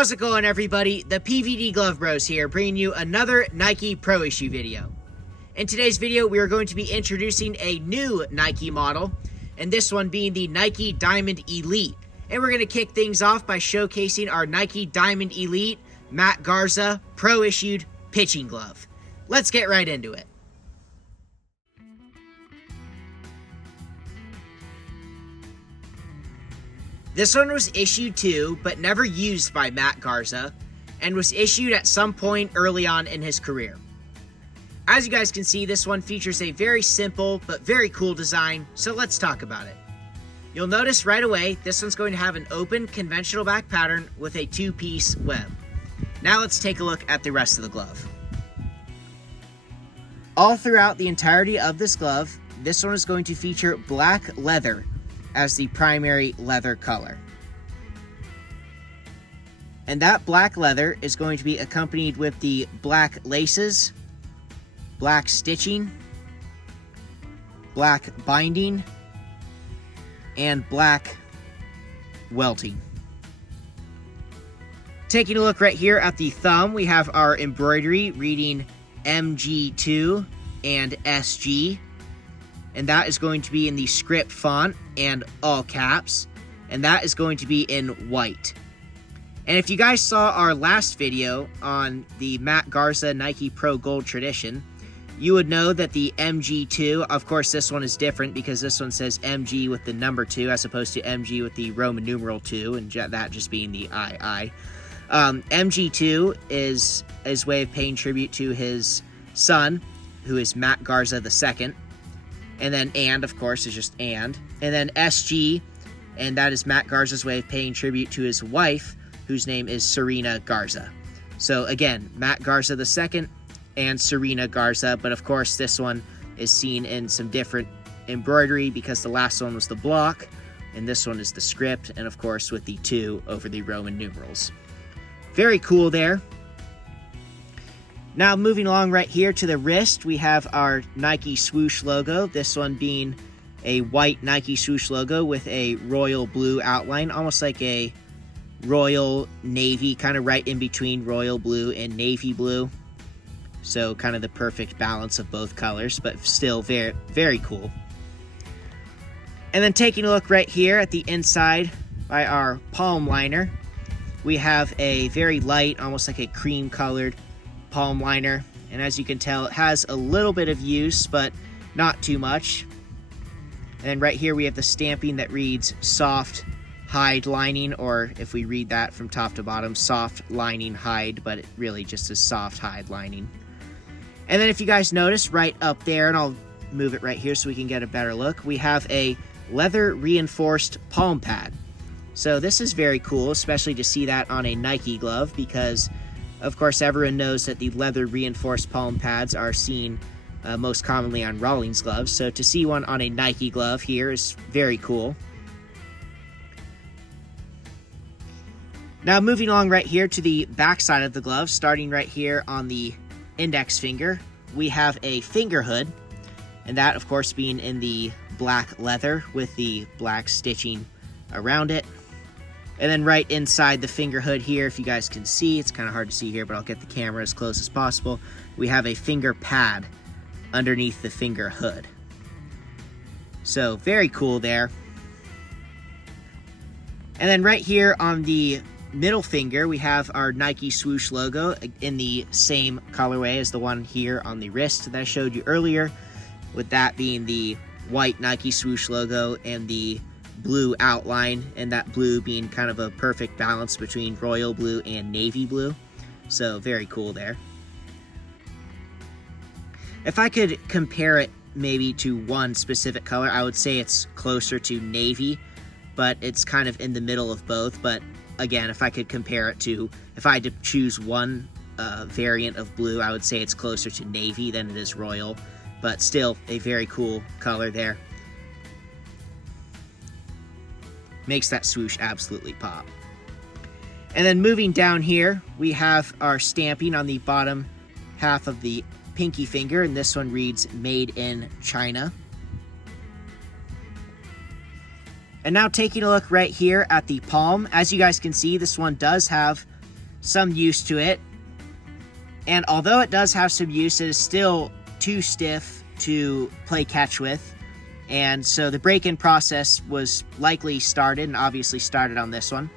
How's it going, everybody? The PVD Glove Bros here, bringing you another Nike Pro Issue video. In today's video, we are going to be introducing a new Nike model, and this one being the Nike Diamond Elite. And we're going to kick things off by showcasing our Nike Diamond Elite Matt Garza Pro Issued pitching glove. Let's get right into it. This one was issued to, but never used by Matt Garza, and was issued at some point early on in his career. As you guys can see, this one features a very simple but very cool design, so let's talk about it. You'll notice right away, this one's going to have an open conventional back pattern with a two-piece web. Now let's take a look at the rest of the glove. All throughout the entirety of this glove, this one is going to feature black leather as the primary leather color. And that black leather is going to be accompanied with the black laces, black stitching, black binding, and black welting. Taking a look right here at the thumb, we have our embroidery reading MG2 and SG. And that is going to be in the script font and all caps, and that is going to be in white. And if you guys saw our last video on the Matt Garza Nike Pro Gold Tradition, you would know that the MG2, of course this one is different because this one says MG with the number 2 as opposed to MG with the Roman numeral 2, and that just being the II. MG2 is his way of paying tribute to his son, who is Matt Garza II. And then of course, is just and. And then SG, and that is Matt Garza's way of paying tribute to his wife, whose name is Serena Garza. So again, Matt Garza II and Serena Garza, but of course this one is seen in some different embroidery because the last one was the block, and this one is the script, and of course with the 2 over the Roman numerals. Very cool there. Now moving along right here to the wrist, we have our Nike swoosh logo, this one being a white Nike swoosh logo with a royal blue outline, almost like a royal navy, kind of right in between royal blue and navy blue. So kind of the perfect balance of both colors, but still very, very cool. And then taking a look right here at the inside by our palm liner, we have a very light, almost like a cream colored palm liner, and as you can tell, it has a little bit of use, but not too much. And right here we have the stamping that reads soft hide lining, or if we read that from top to bottom, soft lining hide, but it really just is soft hide lining. And then if you guys notice right up there, and I'll move it right here so we can get a better look, we have a leather reinforced palm pad. So this is very cool, especially to see that on a Nike glove, because of course, everyone knows that the leather reinforced palm pads are seen most commonly on Rawlings gloves. So to see one on a Nike glove here is very cool. Now moving along right here to the back side of the glove, starting right here on the index finger, we have a finger hood. And that, of course, being in the black leather with the black stitching around it. And then right inside the finger hood here, if you guys can see, it's kind of hard to see here, but I'll get the camera as close as possible. We have a finger pad underneath the finger hood. So very cool there. And then right here on the middle finger, we have our Nike swoosh logo in the same colorway as the one here on the wrist that I showed you earlier, with that being the white Nike swoosh logo and the blue outline, and that blue being kind of a perfect balance between royal blue and navy blue. So very cool there. If I could compare it maybe to one specific color, I would say it's closer to navy, but it's kind of in the middle of both. But again, if I could compare it to, if I had to choose one variant of blue, I would say it's closer to navy than it is royal, but still a very cool color there. Makes that swoosh absolutely pop. And then moving down here, we have our stamping on the bottom half of the pinky finger, and this one reads Made in China. And now taking a look right here at the palm, as you guys can see, this one does have some use to it. And although it does have some use, it is still too stiff to play catch with. And so the break-in process was likely started, and obviously started on this one,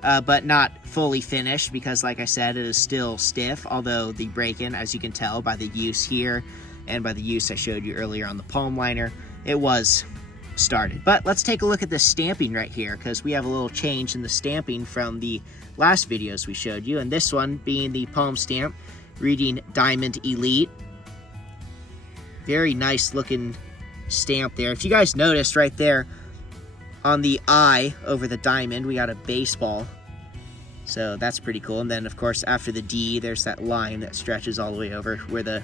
but not fully finished because, like I said, it is still stiff, although the break-in, as you can tell by the use here and by the use I showed you earlier on the palm liner, it was started. But let's take a look at the stamping right here, because we have a little change in the stamping from the last videos we showed you, and this one being the palm stamp reading Diamond Elite. Very nice looking stamp there. If you guys noticed right there on the I over the diamond, we got a baseball, so that's pretty cool. And then of course after the D, there's that line that stretches all the way over where the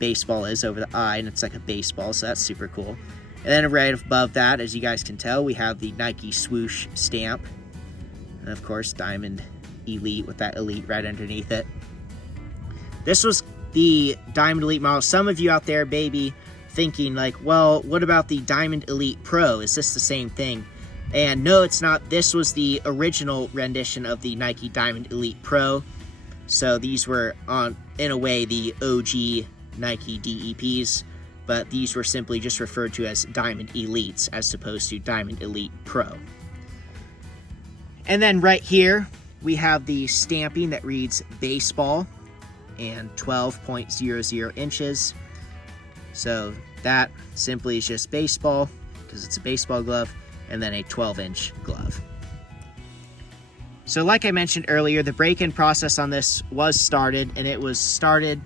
baseball is over the I, and it's like a baseball, so that's super cool. And then right above that, as you guys can tell, we have the Nike swoosh stamp, and of course Diamond Elite with that Elite right underneath it. This was the Diamond Elite model. Some of you out there may be thinking like, well, what about the Diamond Elite Pro? Is this the same thing? And no, it's not. This was the original rendition of the Nike Diamond Elite Pro. So these were, in a way, the OG Nike DEPs, but these were simply just referred to as Diamond Elites as opposed to Diamond Elite Pro. And then right here, we have the stamping that reads baseball and 12.00 inches. So that simply is just baseball, because it's a baseball glove, and then a 12-inch glove. So like I mentioned earlier, the break-in process on this was started, and it was started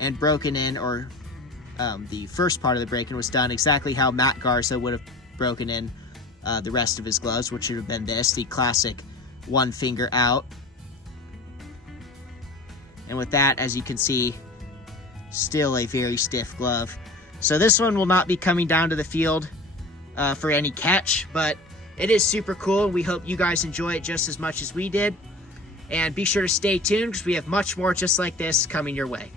and broken in, or the first part of the break-in was done exactly how Matt Garza would have broken in the rest of his gloves, which would have been this, the classic one finger out. And with that, as you can see, still a very stiff glove. So this one will not be coming down to the field for any catch, but it is super cool. We hope you guys enjoy it just as much as we did. And be sure to stay tuned, because we have much more just like this coming your way.